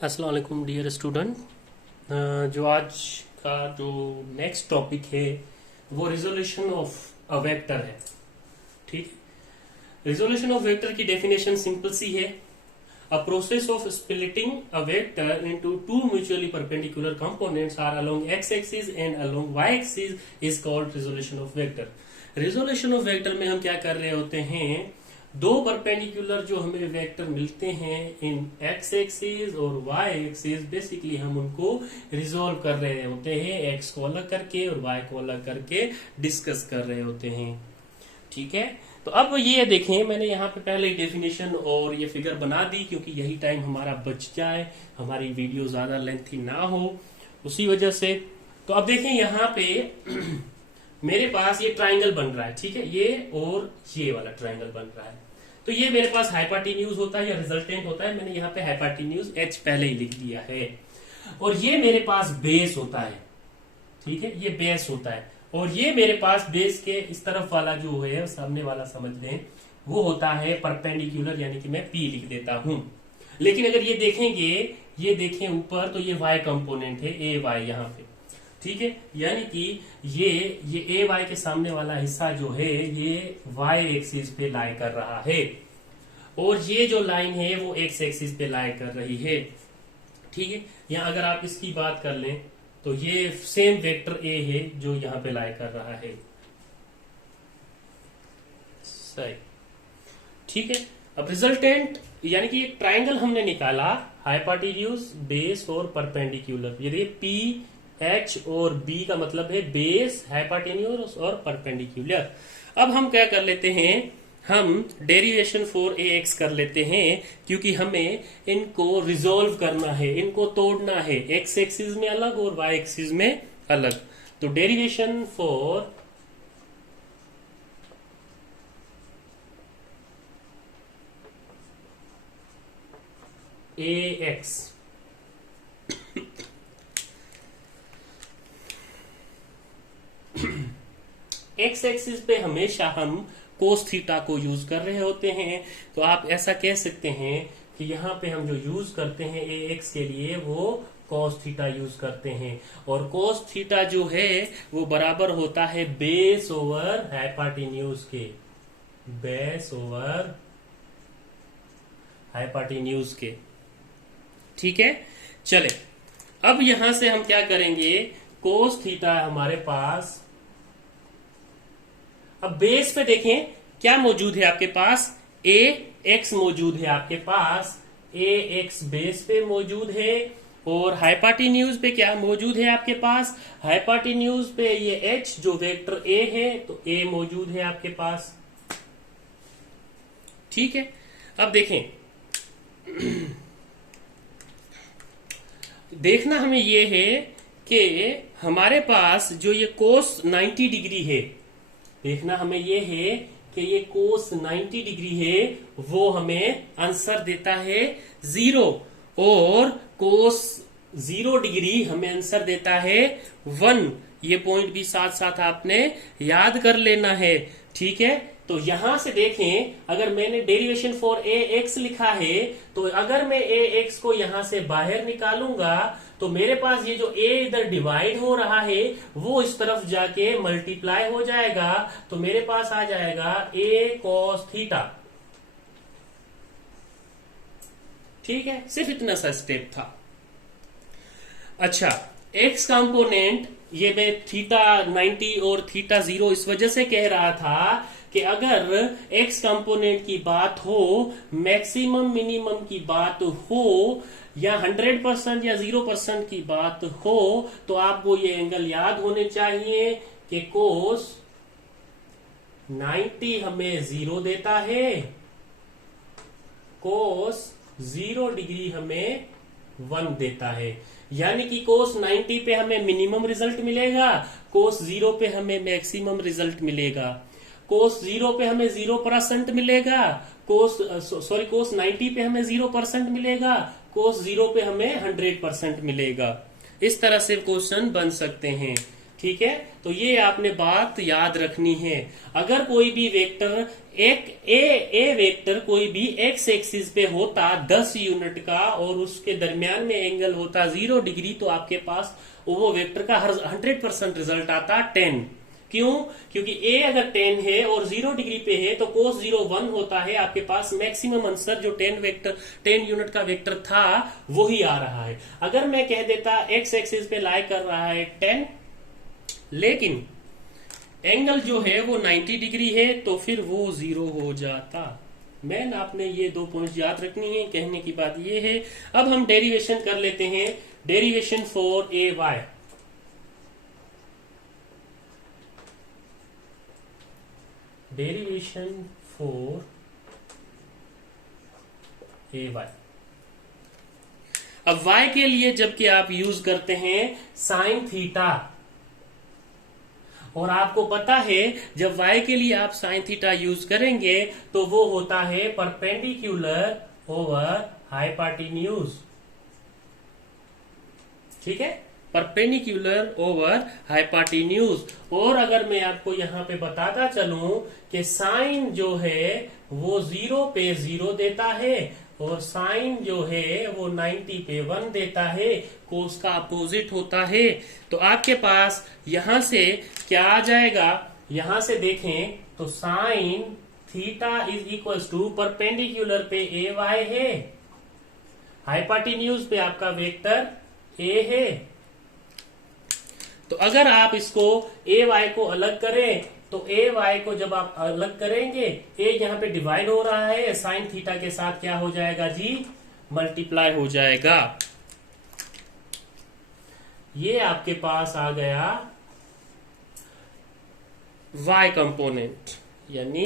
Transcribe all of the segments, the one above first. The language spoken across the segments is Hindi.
अस्सलाम वालेकुम डियर स्टूडेंट। जो आज का जो नेक्स्ट टॉपिक है वो रिजोल्यूशन ऑफ अ वेक्टर है। ठीक है, रिजोल्यूशन ऑफ वेक्टर की डेफिनेशन सिंपल सी है। A process of splitting a vector into two mutually perpendicular components are along x axis and along y axis is called resolution of vector. Resolution of vector में हम क्या कर रहे होते हैं, दो परपेंडिकुलर जो हमें वेक्टर मिलते हैं इन एक्स एक्सिस और वाई एक्सिस, बेसिकली हम उनको रिजोल्व कर रहे होते हैं, एक्स को अलग करके और वाई को अलग करके डिस्कस कर रहे होते हैं। ठीक है, तो अब ये देखें, मैंने यहाँ पे पहले डेफिनेशन और ये फिगर बना दी क्योंकि यही टाइम हमारा बच जाए, हमारी वीडियो ज्यादा लेंथी ना हो उसी वजह से। तो अब देखें यहाँ पे मेरे पास ये ट्राइंगल बन रहा है। ठीक है, ये और ये वाला ट्राइंगल बन रहा है। तो ये मेरे पास हाइपोटेन्यूज होता है या रिजल्टेंट होता है। मैंने यहाँ पे हाइपोटेन्यूज एच पहले ही लिख दिया है। और ये मेरे पास बेस होता है। ठीक है, ये बेस होता है। और ये मेरे पास बेस के इस तरफ वाला जो है, सामने वाला समझ लें, वो होता है परपेंडिकुलर, यानी कि मैं पी लिख देता हूं। लेकिन अगर ये देखेंगे, ये देखें ऊपर, तो ये वाई कंपोनेंट है, ए वाई यहाँ पे। ठीक है, यानी कि ये ए वाई के सामने वाला हिस्सा जो है ये वाई एक्सिस पे लाई कर रहा है और ये जो लाइन है वो एक्स एक्सिस पे लाई कर रही है। ठीक है, या अगर आप इसकी बात कर लें तो ये सेम वेक्टर ए है जो यहाँ पे लाई कर रहा है। सही, ठीक है। अब रिजल्टेंट यानी कि एक ट्राइंगल हमने निकाला, हाइपोटेन्यूज, बेस और परपेंडिकुलर। ये देखिए पी एच और बी का मतलब है बेस, हाइपोटेन्यूज और परपेंडिकुलर। अब हम क्या कर लेते हैं, हम डेरिवेशन फॉर ए एक्स कर लेते हैं क्योंकि हमें इनको रिजोल्व करना है, इनको तोड़ना है, एक्स एक्सिस में अलग और वाई एक्सिस में अलग। तो derivation for A x, x axis पे हमेशा हम कोस थीटा को यूज कर रहे होते हैं। तो आप ऐसा कह सकते हैं कि यहाँ पे हम जो यूज करते हैं ए एक्स के लिए वो कोस थीटा यूज करते हैं। और कोस थीटा जो है वो बराबर होता है बेस ओवर हाइपोटेन्यूज के, बेस ओवर हाइपोटेन्यूज के। ठीक है, चले अब यहां से हम क्या करेंगे, कोस थीटा हमारे पास। अब बेस पे देखें क्या मौजूद है आपके पास, ए एक्स मौजूद है आपके पास, ए एक्स बेस पे मौजूद है। और हाइपोटेन्यूज पे क्या मौजूद है आपके पास, हाइपोटेन्यूज पे ये एच जो वेक्टर ए है, तो ए मौजूद है आपके पास। ठीक है, अब देखें देखना हमें ये है कि हमारे पास जो ये कोस 90 डिग्री है, देखना हमें ये है कि ये कोस 90 डिग्री है, वो हमें आंसर देता है 0। और कोस 0 डिग्री हमें आंसर देता है 1। ये पॉइंट भी साथ साथ आपने याद कर लेना है। ठीक है, तो यहां से देखें, अगर मैंने डेरिवेशन फॉर ए एक्स लिखा है, तो अगर मैं ए एक्स को यहां से बाहर निकालूंगा तो मेरे पास ये जो ए इधर डिवाइड हो रहा है वो इस तरफ जाके मल्टीप्लाई हो जाएगा। तो मेरे पास आ जाएगा ए कॉस थीटा। ठीक है, सिर्फ इतना सा स्टेप था। अच्छा, एक्स कंपोनेंट ये मैं थीटा 90 और थीटा 0 इस वजह से कह रहा था कि अगर एक्स कंपोनेंट की बात हो, मैक्सिमम मिनिमम की बात हो, या 100% या 0% की बात हो, तो आपको ये एंगल याद होने चाहिए कि कोस 90 हमें 0 देता है, कोस 0 डिग्री हमें 1 देता है। यानी कि कोस 90 पे हमें मिनिमम रिजल्ट मिलेगा, कोस 0 पे हमें मैक्सिमम रिजल्ट मिलेगा। कोस 0 पे हमें 0% मिलेगा, कोस 90 पे हमें 0% मिलेगा, कोस 0 पे हमें 100% मिलेगा। इस तरह से क्वेश्चन बन सकते हैं। ठीक है, तो ये आपने बात याद रखनी है। अगर कोई भी वेक्टर ए वेक्टर कोई भी एक्स एक्सिस पे होता 10 यूनिट का और उसके दरमियान में एंगल होता 0 डिग्री, तो आपके पास वो वेक्टर का 100% रिजल्ट आता 10। क्यों? क्योंकि ए अगर 10 है और 0 डिग्री पे है तो cos 0 1 होता है। आपके पास मैक्सिमम आंसर जो 10 यूनिट का वेक्टर था वही आ रहा है। अगर मैं कह देता एक्स एक्सिस पे लाई कर रहा है 10, लेकिन एंगल जो है वो 90 डिग्री है, तो फिर वो 0 हो जाता। मैन आपने ये 2 पॉइंट याद रखनी है। कहने की बात ये है। अब हम डेरिवेशन कर लेते हैं। Derivation for a y. Derivation for a y. अब y के लिए जबकि आप यूज करते हैं साइन थीटा, और आपको पता है जब y के लिए आप साइन थीटा यूज करेंगे तो वो होता है परपेंडिकुलर ओवर हाइपोटेन्यूज। ठीक है, परपेंडिकुलर ओवर हाइपोटेन्यूज। और अगर मैं आपको यहां पे बताता चलूं कि साइन जो है वो 0 पे 0 देता है और साइन जो है वो 90 पे 1 देता है, कोस का अपोजिट होता है। तो आपके पास यहां से क्या आ जाएगा? यहां से देखें तो sine theta is equal to perpendicular पे ए वाई है, हाइपोटेन्यूज पे आपका वेक्टर ए है। तो अगर आप इसको ए वाई को अलग करें तो ए वाई को जब आप अलग करेंगे, ए यहां पे डिवाइड हो रहा है, साइन थीटा के साथ क्या हो जाएगा जी? मल्टीप्लाई हो जाएगा। ये आपके पास आ गया y कंपोनेंट, यानी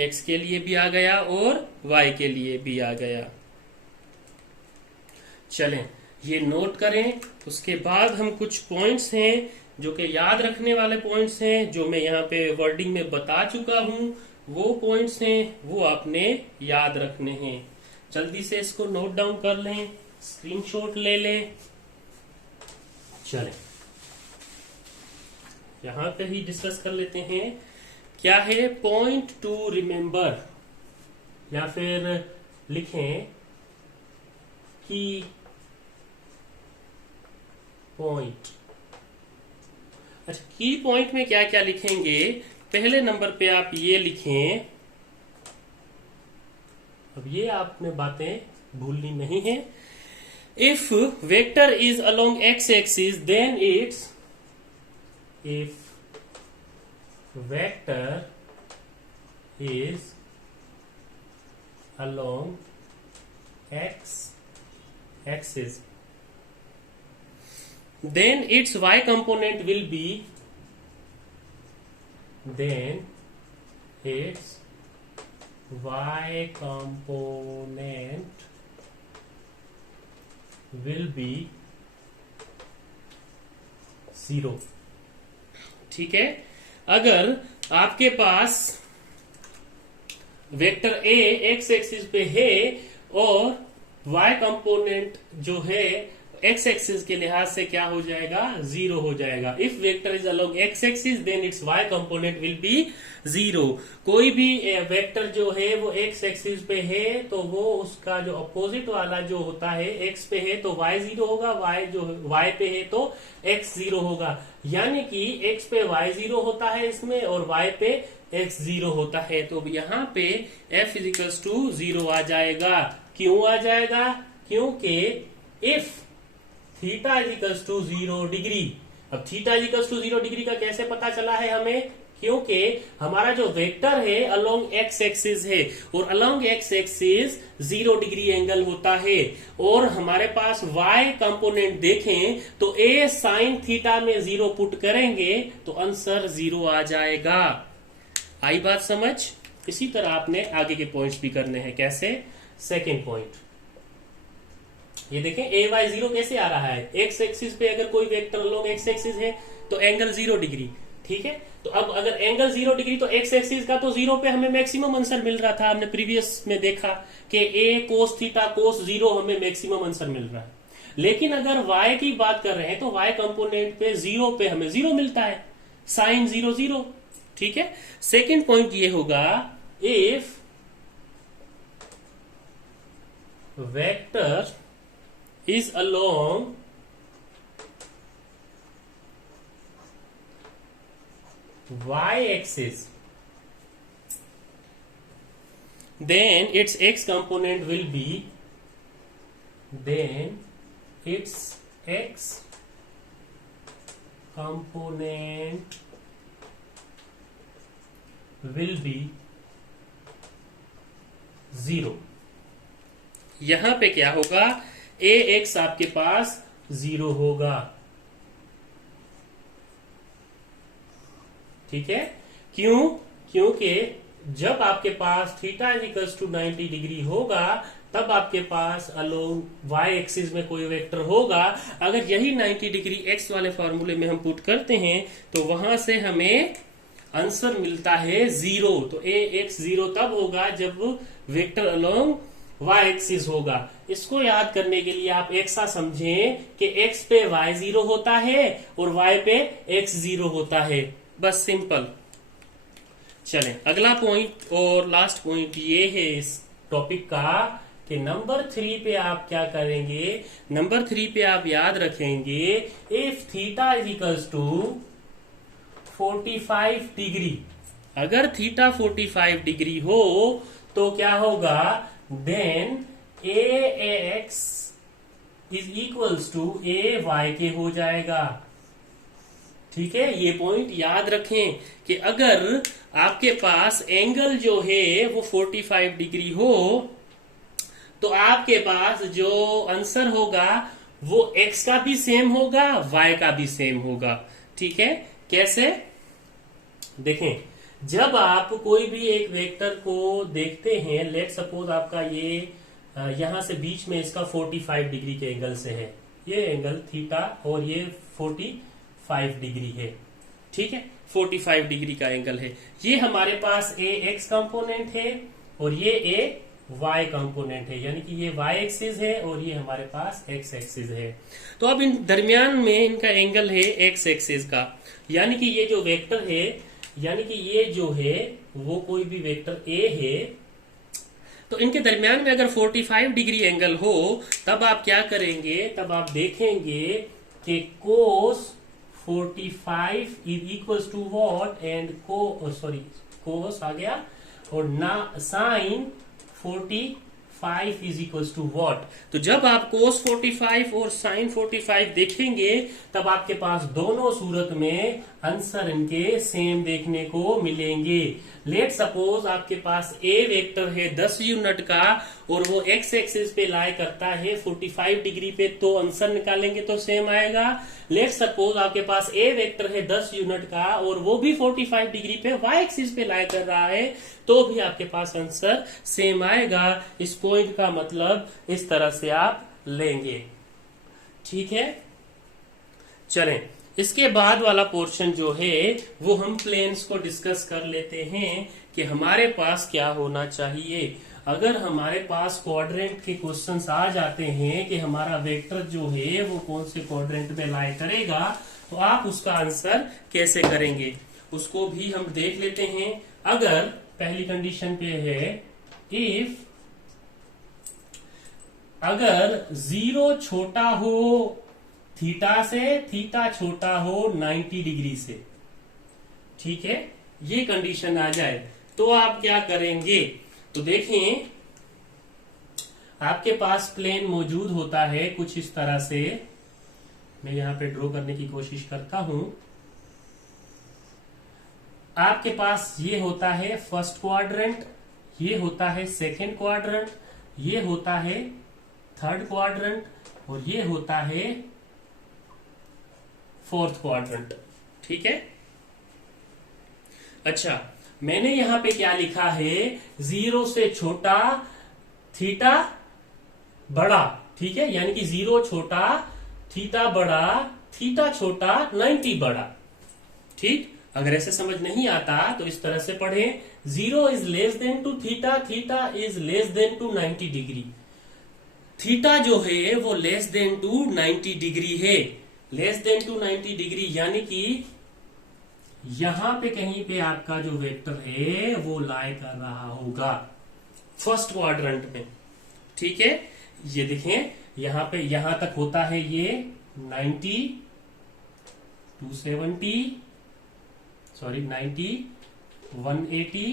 x के लिए भी आ गया और y के लिए भी आ गया। चलें ये नोट करें। उसके बाद हम कुछ पॉइंट्स हैं जो कि याद रखने वाले पॉइंट्स हैं, जो मैं यहाँ पे वर्डिंग में बता चुका हूं। वो पॉइंट्स हैं वो आपने याद रखने हैं। जल्दी से इसको नोट डाउन कर लें, स्क्रीनशॉट ले लें। चलें यहां पे ही डिस्कस कर लेते हैं। क्या है पॉइंट टू रिमेंबर, या फिर लिखें की पॉइंट। अच्छा, की पॉइंट में क्या क्या लिखेंगे? पहले नंबर पे आप ये लिखें, अब ये आपने बातें भूलनी नहीं है। If vector is along x axis then its, if vector is along x axis then its y component will be, then its y component will be 0। ठीक है, अगर आपके पास वेक्टर a x एक्सिस पे है और y कंपोनेंट जो है एक्स एक्सिस के लिहाज से क्या हो जाएगा? 0 हो जाएगा। If vector is along x axis then its y component will be 0। कोई भी वेक्टर जो है वो एक्स एक्सिस पे है तो वो उसका जो अपोजिट वाला जो होता है, एक्स पे है तो वाई 0 होगा, वाई जो वाई पे है तो एक्स 0 होगा। यानी कि एक्स पे वाई 0 होता है इसमें और वाई पे एक्स 0 होता है। तो यहाँ पे एफ इजिकल्स टू 0 आ जाएगा। क्यों आ जाएगा? क्योंकि if theta equals to 0 degree. अब थीटा इजिकल्स टू 0 डिग्री का कैसे पता चला है हमें? क्योंकि हमारा जो वेक्टर है अलोंग एक्स एक्सिस है और along x axis 0 degree angle होता है, और हमारे पास y कंपोनेंट देखें तो a साइन थीटा में 0 पुट करेंगे तो आंसर 0 आ जाएगा। आई बात समझ? इसी तरह आपने आगे के पॉइंट्स भी करने हैं। कैसे? सेकेंड पॉइंट ये देखें, ए वाई 0 कैसे आ रहा है? एक्स एक्सिस पे अगर कोई वेक्टर अलोंग एक्स एक्सिस है तो एंगल 0 डिग्री। ठीक है, तो अब अगर एंगल 0 डिग्री तो एक्स एक्सिस का तो 0 पे हमें मैक्सिमम आंसर मिल रहा था। हमने प्रीवियस में देखा कि ए कोस थीटा कोस 0 हमें मैक्सिमम आंसर मिल रहा है। लेकिन अगर y की बात कर रहे हैं तो y कंपोनेंट पे जीरो पे हमें जीरो मिलता है, साइन जीरो जीरो। ठीक है, सेकेंड पॉइंट ये होगा, if vector is along y axis, then its x component will be, then its x component will be zero. यहां पे क्या होगा, ए एक्स आपके पास जीरो होगा। ठीक है, क्यों? क्योंकि जब आपके पास थीटा इक्वल्स टू 90 डिग्री होगा तब आपके पास अलोंग y एक्सिस में कोई वेक्टर होगा। अगर यही 90 डिग्री x वाले फॉर्मूले में हम पुट करते हैं तो वहां से हमें आंसर मिलता है जीरो। तो ए एक्स जीरो तब होगा जब वेक्टर अलोंग y एक्सिस होगा। इसको याद करने के लिए आप ऐसा समझें कि x पे y जीरो होता है और y पे x जीरो होता है, बस सिंपल। चलें, अगला पॉइंट और लास्ट पॉइंट ये है इस टॉपिक का कि नंबर 3 पे आप क्या करेंगे। नंबर 3 पे आप याद रखेंगे, if theta is equals to 45 degree, अगर थीटा 45 डिग्री हो तो क्या होगा, then a x is equals to a y के हो जाएगा। ठीक है, ये पॉइंट याद रखें कि अगर आपके पास एंगल जो है वो 45 डिग्री हो तो आपके पास जो आंसर होगा वो x का भी सेम होगा, y का भी सेम होगा। ठीक है, कैसे? देखें, जब आप कोई भी एक वेक्टर को देखते हैं, लेट सपोज आपका ये यहां से बीच में इसका 45 डिग्री के एंगल से है, ये एंगल थीटा और ये 45 डिग्री है। ठीक है, 45 डिग्री का एंगल है। ये हमारे पास ए एक्स कंपोनेंट है और ये ए y कंपोनेंट है, यानी कि ये y एक्सिस है और ये हमारे पास x एक्सिस है। तो अब इन दरमियान में इनका एंगल है x एक्सिस का, यानी कि ये जो वेक्टर है, यानी कि ये जो है वो कोई भी वेक्टर a है, तो इनके दरमियान में अगर 45 डिग्री एंगल हो तब आप क्या करेंगे, तब आप देखेंगे कि cos 45 is equals to what, and cos आ गया और ना sine 45 is equals to what. तो जब आप कोस 45 और साइन 45 देखेंगे तब आपके पास दोनों सूरत में आंसर इनके सेम देखने को मिलेंगे। लेट सपोज आपके पास ए वेक्टर है 10 यूनिट का और वो एक्स एक्सिस पे लाई करता है 45 डिग्री पे, तो आंसर निकालेंगे तो सेम आएगा। लेट सपोज आपके पास ए वेक्टर है 10 यूनिट का और वो भी 45 डिग्री पे वाई एक्सिस पे लाई कर रहा है, तो भी आपके पास आंसर सेम आएगा। इस पॉइंट का मतलब इस तरह से आप लेंगे। ठीक है, चलें, इसके बाद वाला पोर्शन जो है वो हम प्लेन्स को डिस्कस कर लेते हैं कि हमारे पास क्या होना चाहिए। अगर हमारे पास क्वाड्रेंट के क्वेश्चंस आ जाते हैं कि हमारा वेक्टर जो है वो कौन से क्वाड्रेंट में लाई करेगा, तो आप उसका आंसर कैसे करेंगे उसको भी हम देख लेते हैं। अगर पहली कंडीशन पे है, इफ अगर जीरो छोटा हो थीटा से, थीटा छोटा हो 90 डिग्री से, ठीक है, ये कंडीशन आ जाए तो आप क्या करेंगे। तो देखें, आपके पास प्लेन मौजूद होता है कुछ इस तरह से, मैं यहां पे ड्रॉ करने की कोशिश करता हूं। आपके पास ये होता है फर्स्ट क्वाड्रेंट, ये होता है सेकंड क्वाड्रेंट, ये होता है थर्ड क्वाड्रेंट और ये होता है फोर्थ क्वाड्रेंट। ठीक है, अच्छा, मैंने यहां पे क्या लिखा है, जीरो से छोटा थीटा बड़ा, ठीक है, यानी कि जीरो छोटा थीटा बड़ा, थीटा छोटा 90 बड़ा। ठीक, अगर ऐसे समझ नहीं आता तो इस तरह से पढ़ें, zero is less than to theta, theta is less than to 90 degree. Theta जो है वो लेस देन टू 90 डिग्री है, लेस देन टू 90 डिग्री, यानी कि यहां पे कहीं पे आपका जो वेक्टर है वो लाई कर रहा होगा फर्स्ट क्वाड्रेंट में। ठीक है, ये देखें यहां पे यहां तक होता है ये 90, 270, सॉरी 90, 180,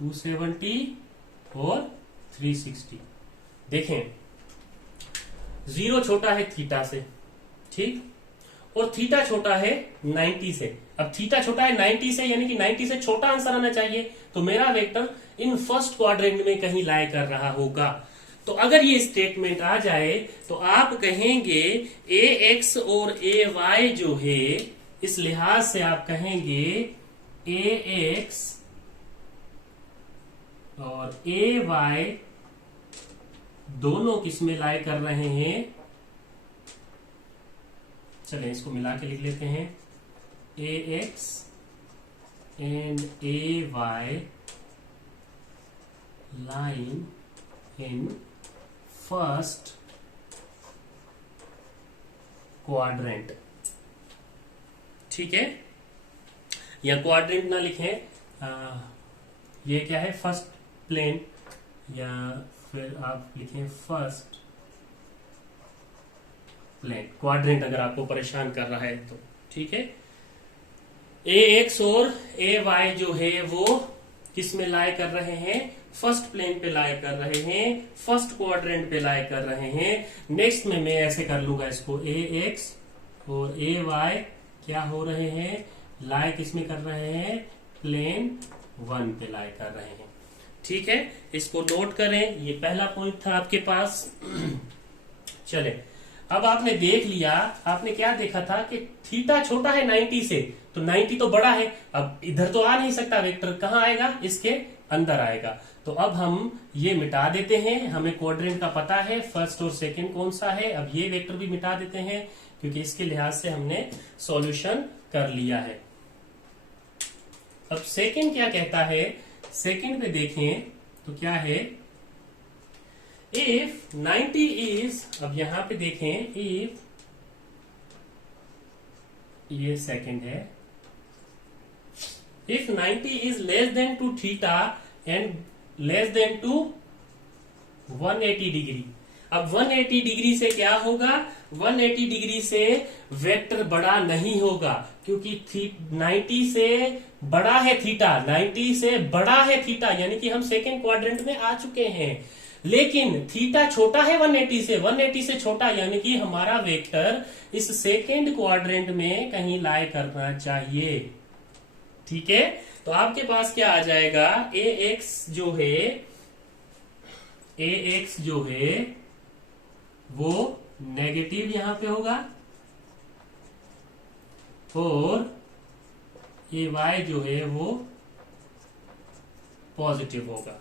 270 और 360। देखें जीरो छोटा है थीटा से, ठीक, और थीटा छोटा है 90 से। अब थीटा छोटा है 90 से, यानी कि 90 से छोटा आंसर आना चाहिए, तो मेरा वेक्टर इन फर्स्ट क्वाड्रेंट में कहीं लाई कर रहा होगा। तो अगर ये स्टेटमेंट आ जाए तो आप कहेंगे ए एक्स और ए वाई जो है, इस लिहाज से आप कहेंगे ए एक्स और ए वाई दोनों किसमें लाई कर रहे हैं। चलें इसको मिला के लिख लेते हैं, a x and a y line in first quadrant. ठीक है, या क्वाड्रेंट ना लिखें, ये क्या है फर्स्ट प्लेन, या फिर आप लिखें फर्स्ट प्लेन। क्वाड्रेंट अगर आपको परेशान कर रहा है तो ठीक है। ए एक्स और ए वाई जो है वो किस में लाई कर रहे हैं, फर्स्ट प्लेन पे लाई कर रहे हैं, फर्स्ट क्वाड्रेंट पे लाई कर रहे हैं। नेक्स्ट में मैं ऐसे कर लूंगा इसको, ए एक्स और ए वाई क्या हो रहे हैं, लाई किस में कर रहे हैं, प्लेन 1 पे लाई कर रहे हैं। ठीक है, इसको नोट करें, ये पहला पॉइंट था आपके पास। चले, अब आपने देख लिया, आपने क्या देखा था कि थीटा छोटा है 90 से, तो 90 तो बड़ा है, अब इधर तो आ नहीं सकता वेक्टर, कहां आएगा, इसके अंदर आएगा। तो अब हम ये मिटा देते हैं, हमें क्वाड्रेंट का पता है फर्स्ट और सेकंड कौन सा है। अब ये वेक्टर भी मिटा देते हैं क्योंकि इसके लिहाज से हमने सॉल्यूशन कर लिया है। अब सेकंड क्या कहता है, सेकंड पे देखें तो क्या है, इफ 90 इज, अब यहां पे देखें, इफ ये सेकंड है, if 90 is less than to theta and less than to 180 degree. अब 180 डिग्री से क्या होगा, 180 डिग्री से वेक्टर बड़ा नहीं होगा, क्योंकि 90 से बड़ा है थीटा, 90 से बड़ा है थीटा, यानी कि हम सेकेंड क्वाड्रेंट में आ चुके हैं। लेकिन थीटा छोटा है 180 से, 180 से छोटा, यानी कि हमारा वेक्टर इस सेकेंड क्वाड्रेंट में कहीं लाई करना चाहिए। ठीक है, तो आपके पास क्या आ जाएगा, ए एक्स जो है, ए एक्स जो है वो नेगेटिव यहां पे होगा, और ए वाई जो है वो पॉजिटिव होगा।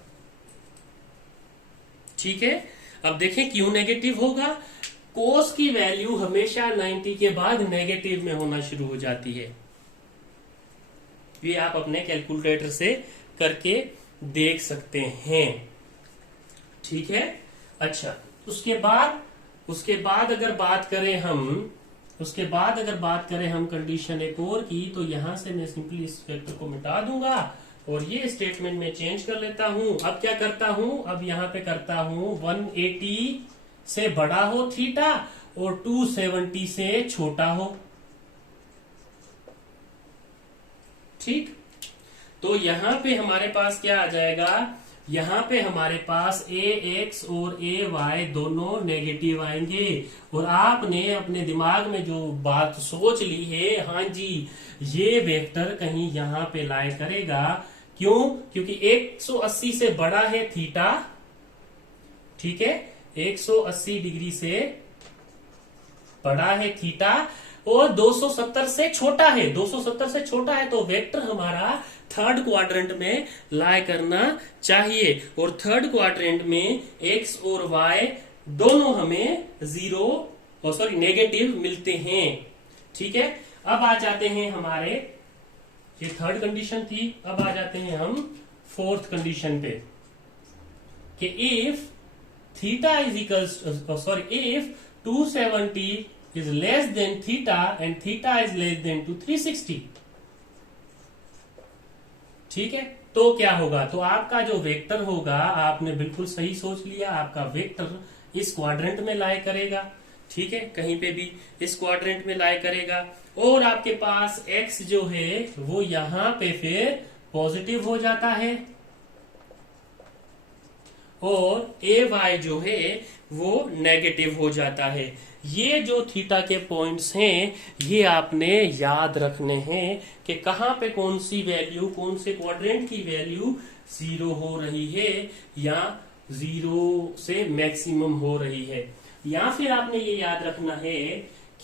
ठीक है, अब देखें क्यों नेगेटिव होगा, कोस की वैल्यू हमेशा 90 के बाद नेगेटिव में होना शुरू हो जाती है। ये आप अपने कैलकुलेटर से करके देख सकते हैं। ठीक है, अच्छा, उसके बाद अगर बात करें हम कंडीशन एक और की, तो यहां से मैं सिंपली इस वेक्टर को मिटा दूंगा और ये स्टेटमेंट में चेंज कर लेता हूं। अब क्या करता हूं, अब यहां पे करता हूं 180 से बड़ा हो थीटा और 270 से छोटा हो। ठीक, तो यहां पे हमारे पास क्या आ जाएगा, यहां पे हमारे पास ए एक्स और ए वाई दोनों नेगेटिव आएंगे। और आपने अपने दिमाग में जो बात सोच ली है, हाँ जी ये वेक्टर कहीं यहां पे लाई करेगा, क्यों, क्योंकि 180 से बड़ा है थीटा। ठीक है, 180 डिग्री से बड़ा है थीटा और 270 से छोटा है, 270 से छोटा है, तो वेक्टर हमारा थर्ड क्वाड्रेंट में लाई करना चाहिए। और थर्ड क्वाड्रेंट में एक्स और वाई दोनों हमें नेगेटिव मिलते हैं। ठीक है, अब आ जाते हैं हमारे, ये थर्ड कंडीशन थी, अब आ जाते हैं हम फोर्थ कंडीशन पे कि if theta is equals if 270 is less than theta and theta is less than to 360, ठीक है, तो क्या होगा, तो आपका जो वेक्टर होगा, आपने बिल्कुल सही सोच लिया, आपका वेक्टर इस क्वाड्रेंट में लाई करेगा, ठीक है, कहीं पे भी इस क्वाड्रेंट में लाई करेगा, और आपके पास x जो है वो यहां पे फिर पॉजिटिव हो जाता है, और ay जो है वो नेगेटिव हो जाता है। ये जो थीटा के पॉइंट्स हैं ये आपने याद रखने हैं कि कहां पे कौन सी वैल्यू, कौन से क्वाड्रेंट की वैल्यू 0 हो रही है या 0 से मैक्सिमम हो रही है, या फिर आपने ये याद रखना है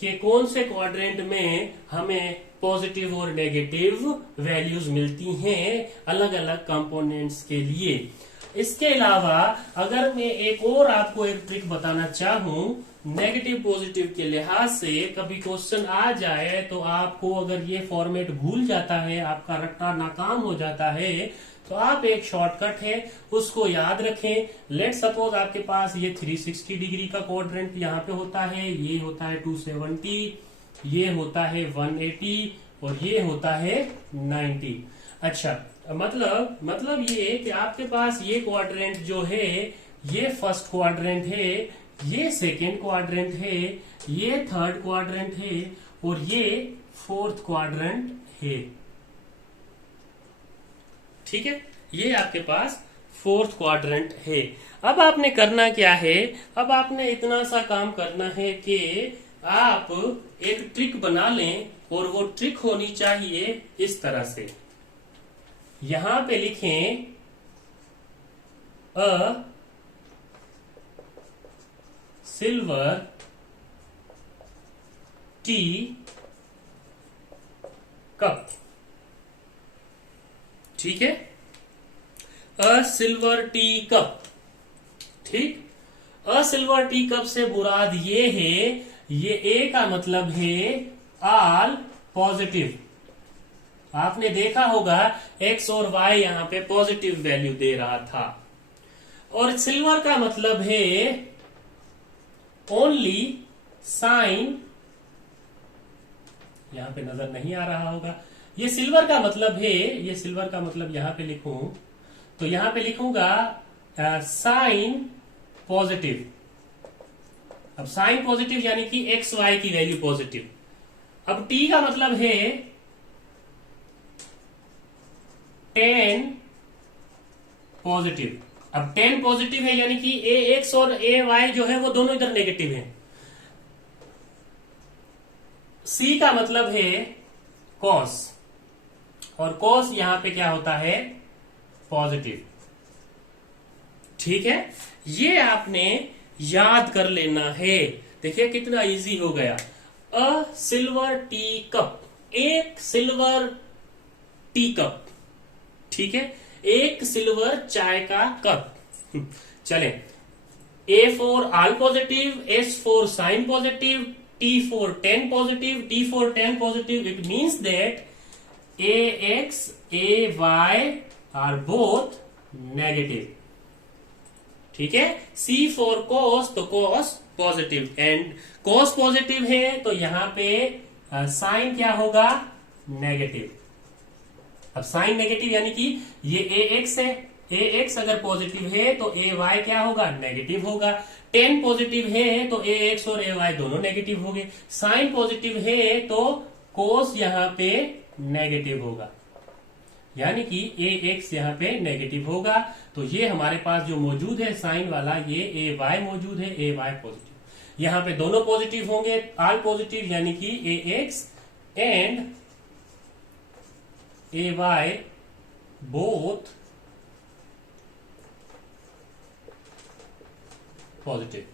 कि कौन से क्वाड्रेंट में हमें पॉजिटिव और नेगेटिव वैल्यूज मिलती हैं अलग अलग कंपोनेंट्स के लिए। इसके अलावा अगर मैं एक और आपको एक ट्रिक बताना चाहूं नेगेटिव पॉजिटिव के लिहाज से, कभी क्वेश्चन आ जाए तो आपको अगर ये फॉर्मेट भूल जाता है, आपका रट्टा नाकाम हो जाता है, तो आप एक शॉर्टकट है उसको याद रखें। लेट सपोज आपके पास ये 360 डिग्री का क्वाड्रेंट यहाँ पे होता है, ये होता है 270, ये होता है 180 और ये होता है 90। अच्छा, मतलब ये कि आपके पास ये क्वाड्रेंट जो है ये फर्स्ट क्वाड्रेंट है, ये सेकेंड क्वाड्रेंट है, ये थर्ड क्वाड्रेंट है और ये फोर्थ क्वाड्रेंट है, ठीक है, ये आपके पास फोर्थ क्वाड्रेंट है। अब आपने करना क्या है, अब आपने इतना सा काम करना है कि आप एक ट्रिक बना लें, और वो ट्रिक होनी चाहिए इस तरह से, यहां पे लिखें अ सिल्वर टी कप, ठीक है, अ सिल्वर टी कप, ठीक, अ सिल्वर टी कप से मुराद ये है, ये ए का मतलब है ऑल पॉजिटिव। आपने देखा होगा x और y यहां पे पॉजिटिव वैल्यू दे रहा था, और सिल्वर का मतलब है ओनली साइन, यहां पे नजर नहीं आ रहा होगा, ये सिल्वर का मतलब है, ये सिल्वर का मतलब यहां पे लिखूं तो यहां पे लिखूंगा साइन पॉजिटिव। अब साइन पॉजिटिव यानी कि एक्स वाई की वैल्यू पॉजिटिव। अब टी का मतलब है टेन पॉजिटिव। अब टेन पॉजिटिव है यानी कि ए एक्स और ए वाई जो है वो दोनों इधर नेगेटिव है। सी का मतलब है कॉस, और कॉस यहां पे क्या होता है पॉजिटिव। ठीक है, ये आपने याद कर लेना है। देखिए कितना इजी हो गया। अ सिल्वर टी कप, एक सिल्वर टी कप, ठीक है, एक सिल्वर चाय का कप। चले, A for all positive, S for sine positive, T for tan positive, T for tan positive. It means that a x a y are both negative. ठीक है, सी फॉर कॉस, तो cos positive, and cos positive है तो यहां पे साइन क्या होगा नेगेटिव। अब साइन नेगेटिव यानी कि ये ए एक्स है, ए एक्स अगर पॉजिटिव है तो ए वाई क्या होगा नेगेटिव होगा। टेन पॉजिटिव है तो ए एक्स और ए वाई दोनों नेगेटिव हो गए। साइन पॉजिटिव है तो कोस यहां पे नेगेटिव होगा, यानी कि ए एक्स यहां पे नेगेटिव होगा। तो ये हमारे पास जो मौजूद है साइन वाला, ये ए वाई मौजूद है, ए वाई पॉजिटिव। यहां पे दोनों पॉजिटिव होंगे, ऑल पॉजिटिव, यानी कि a x and a y both positive.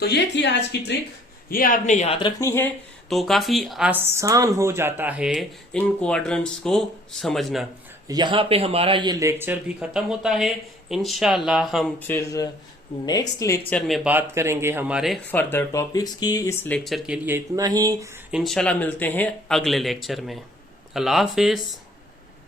तो ये थी आज की ट्रिक, ये आपने याद रखनी है, तो काफी आसान हो जाता है इन क्वाड्रेंट्स को समझना। यहाँ पे हमारा ये लेक्चर भी खत्म होता है। इंशाल्लाह हम फिर नेक्स्ट लेक्चर में बात करेंगे हमारे फर्दर टॉपिक्स की। इस लेक्चर के लिए इतना ही, इंशाल्लाह मिलते हैं अगले लेक्चर में। अल्लाह हाफिज।